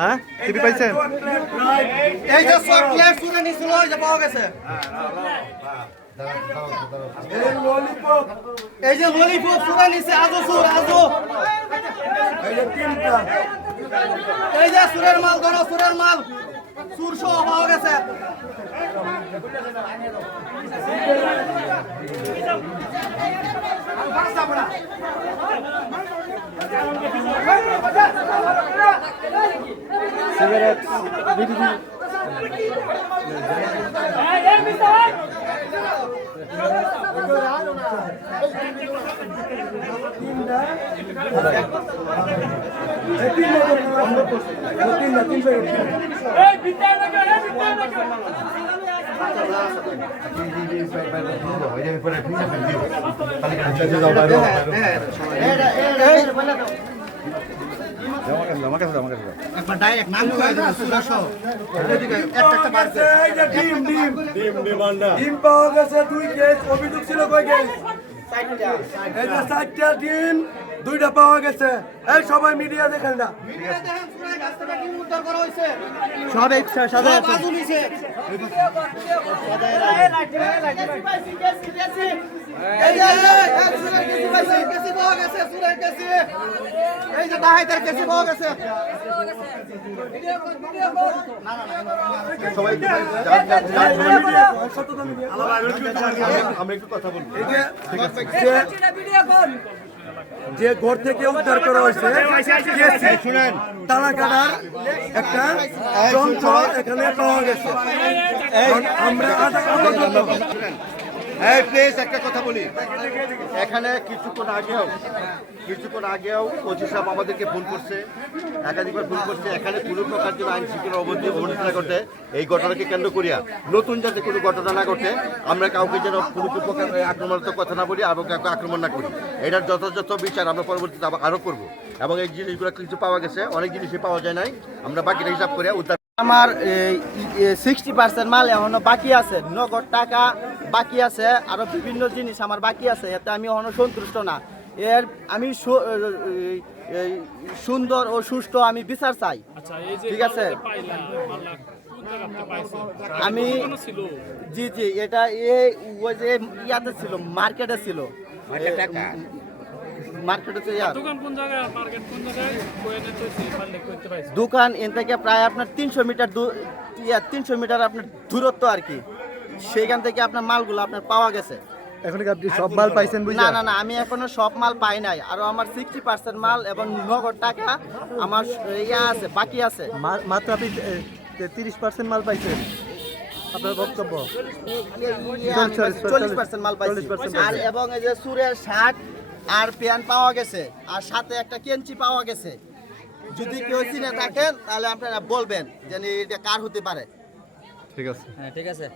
হ্যাঁ? টিভি পাইছেন এই যে চকলেট সুরে নিছিল ওই যে পাওয়া গেছে। এই যে ললিপপ সুরে নিছে আজো সুর আজো। এই যে সুরের মাল ধরো সুরের মাল। সুর সহ পাওয়া গেছে। একবার ডাইরেক্ট নাম করে দেবো সুরা সহ একটা একটা বাড়ছে ডিম পাওয়া গেছে দুই কেস অভিযোগ ছিল কয় কেস এই চারটা ডিম দুইটা পাওয়া গেছে। এই সবাই মিডিয়া দেখেন না। সব নিছে। এই যে কেসি গেছে ঘর থেকে উদ্ধার করা হয়েছে শুনেন তালা কাটার একটা যন্ত্র এখানে পাওয়া গেছে আমরা এই প্লিজ একটা কথা বলি। এখানে কিছুক্ষণ আগেও কিছুক্ষণ আগেও ওসি সাহেব আমাদেরকে ফোন করছে, একাধিকবার ফোন করছে। এখানে কোনো প্রকার যেন আইন শৃঙ্খলা অবধি অবনতি না ঘটে, এই ঘটনাকে কেন্দ্র করিয়া। নতুন যাতে কোনো ঘটনা না ঘটে, আমরা কাউকে যেন কোনো প্রকার আক্রমণাত্মক কথা না বলি এবং কাউকে আক্রমণ না করি। এটার যথাযথ বিচার আমরা পরবর্তীতে আরও করব। এবং এই জিনিসগুলো কিছু পাওয়া গেছে, অনেক জিনিসই পাওয়া যায় নাই। আমরা বাকিটা হিসাব করে উদ্ধার আমার সিক্সটি পার্সেন্ট মাল এখনও বাকি আছে। নগদ টাকা বাকি আছে আরও বিভিন্ন জিনিস আমার বাকি আছে এতে আমি এখনও সন্তুষ্ট না। এর আমি সুন্দর ও সুষ্ঠু আমি বিচার চাই। ঠিক আছে? আমি জি জি এটা এই ওই যে ইয়াতে ছিল মার্কেটে ছিল। দোকান কোন মার্কেট কোন জায়গায়? কয়ে নিতে পারলে করতে পারছি দোকান এন থেকে প্রায় আপনার তিনশো মিটার দূর ইয়া তিনশো মিটার আপনার দূরত্ব আর কি। সেখান থেকে আপনার মালগুলো আপনার পাওয়া গেছে। এখন কি আপনি সব মাল পাইছেন না বুঝলেন না না আমি এখনও সব মাল পাই নাই। আরও আমার সিক্সটি পার্সেন্ট মাল এবং নগদ টাকা আমার ইয়া আছে বাকি আছে। মাত্র আপনি তিরিশ পার্সেন্ট মাল পাইছেন। আপনার বক্তব্য। চল্লিশ পার্সেন্ট মাল পাইছি। আর এবং এই যে সুরের শার্ট আর প্যান্ট পাওয়া গেছে আর সাথে একটা কেঞ্চি পাওয়া গেছে। যদি কেউ চিনে থাকেন তাহলে আপনারা বলবেন যে এটা কার হতে পারে? ঠিক আছে। হ্যাঁ ঠিক আছে।